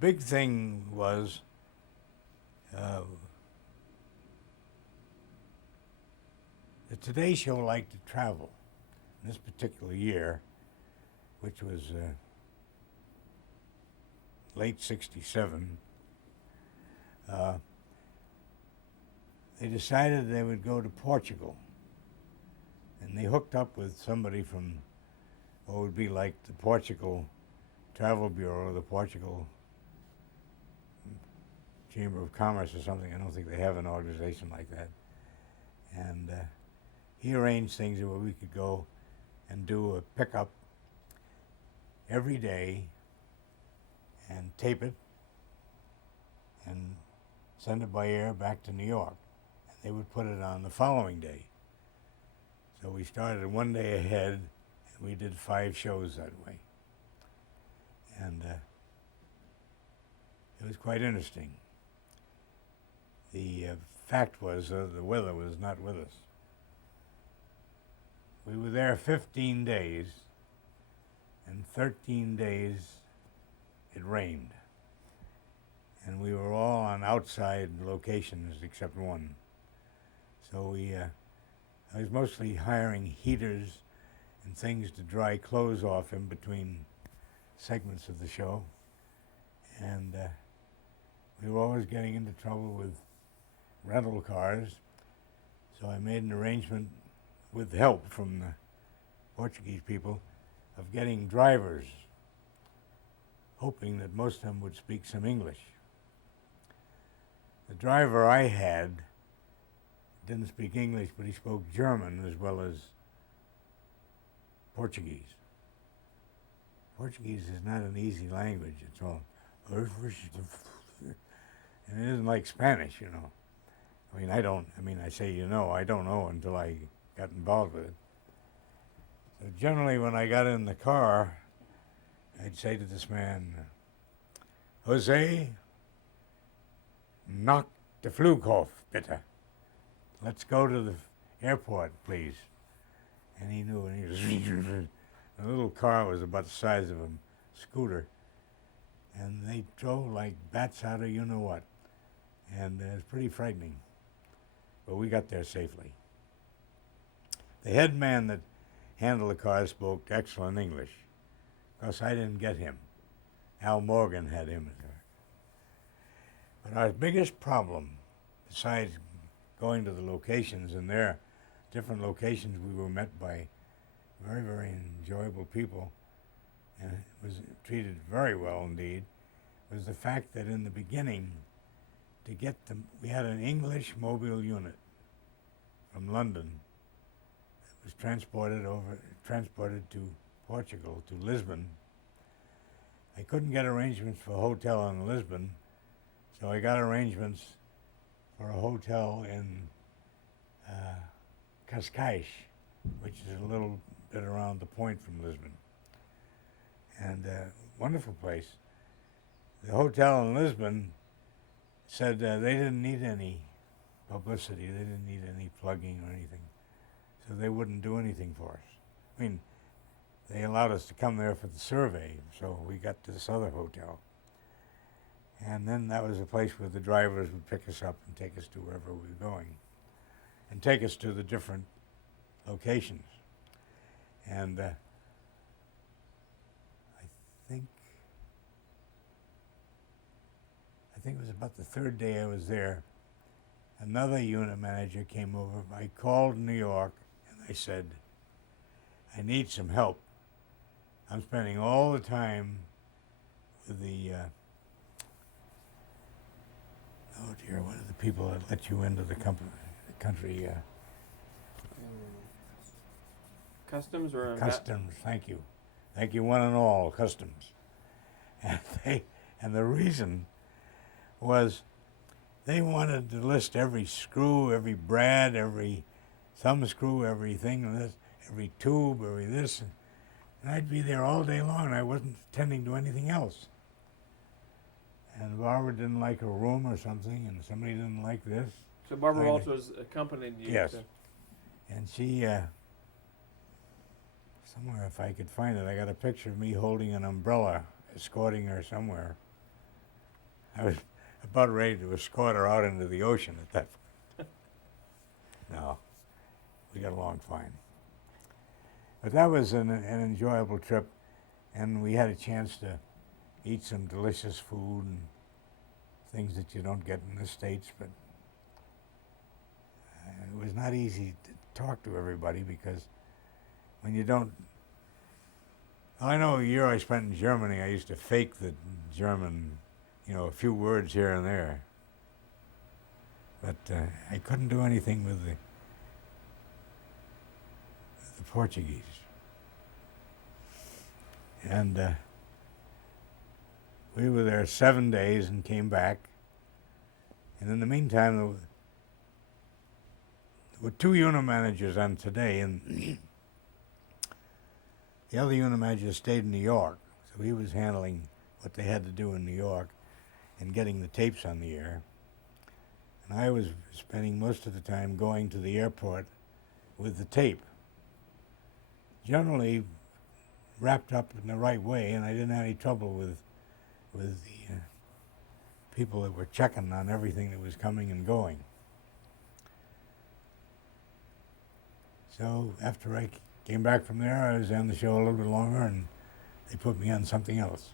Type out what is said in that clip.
big thing was the Today Show liked to travel. This particular year, which was late '67, they decided they would go to Portugal. And they hooked up with somebody from what would be like the Portugal Travel Bureau, the Portugal Chamber of Commerce or something. I don't think they have an organization like that. And he arranged things where we could go and do a pickup every day and tape it and send it by air back to New York. And they would put it on the following day. So we started one day ahead, and we did 5 shows that way. And it was quite interesting. The fact was the weather was not with us. We were there 15 days, and 13 days it rained. And we were all on outside locations except one. So I was mostly hiring heaters and things to dry clothes off in between segments of the show. And we were always getting into trouble with rental cars. So I made an arrangement with help from the Portuguese people of getting drivers, hoping that most of them would speak some English. The driver I had didn't speak English, but he spoke German as well as Portuguese. Portuguese is not an easy language. It's all, and it isn't like Spanish, you know. I say you know, I don't know until I got involved with it. So generally when I got in the car, I'd say to this man, Jose, knock the Flug off, bitte. Let's go to the airport, please. And he knew, and he was, the little car was about the size of a scooter, and they drove like bats out of you-know-what, and it was pretty frightening. But we got there safely. The head man that handled the car spoke excellent English. Of course, I didn't get him. Al Morgan had him. But our biggest problem, besides going to the locations, and there, different locations, we were met by very, very enjoyable people, and was treated very well indeed, was the fact that in the beginning, to get them, we had an English mobile unit from London that was transported to Portugal, to Lisbon. I couldn't get arrangements for a hotel in Lisbon, so I got arrangements for a hotel in Cascais, which is a little bit around the point from Lisbon. And wonderful place. The hotel in Lisbon said they didn't need any publicity, they didn't need any plugging or anything, so they wouldn't do anything for us. I mean, they allowed us to come there for the survey, so we got to this other hotel. And then that was a place where the drivers would pick us up and take us to wherever we were going, and take us to the different locations. And I think it was about the 3rd day I was there, another unit manager came over. I called New York and I said, I need some help. I'm spending all the time with the, oh dear, what are the people that let you into the country? Customs or Customs, thank you. Thank you one and all, customs. And the reason was they wanted to list every screw, every brad, every thumb screw, everything, every tube, every this. And I'd be there all day long, and I wasn't attending to anything else. And Barbara didn't like her room or something, and somebody didn't like this. So Barbara also has accompanied you? Yes. And she, somewhere if I could find it, I got a picture of me holding an umbrella, escorting her somewhere. I was about ready to escort her out into the ocean at that point. No, we got along fine. But that was an enjoyable trip, and we had a chance to eat some delicious food and things that you don't get in the States, but it was not easy to talk to everybody because when you don't... I know a year I spent in Germany, I used to fake the German, a few words here and there. But I couldn't do anything with the Portuguese. And we were there 7 days and came back. And in the meantime, there were 2 unit managers on today, and the other unit manager stayed in New York. So he was handling what they had to do in New York and getting the tapes on the air. And I was spending most of the time going to the airport with the tape. Generally wrapped up in the right way, and I didn't have any trouble with the people that were checking on everything that was coming and going. So after I came back from there, I was on the show a little bit longer, and they put me on something else.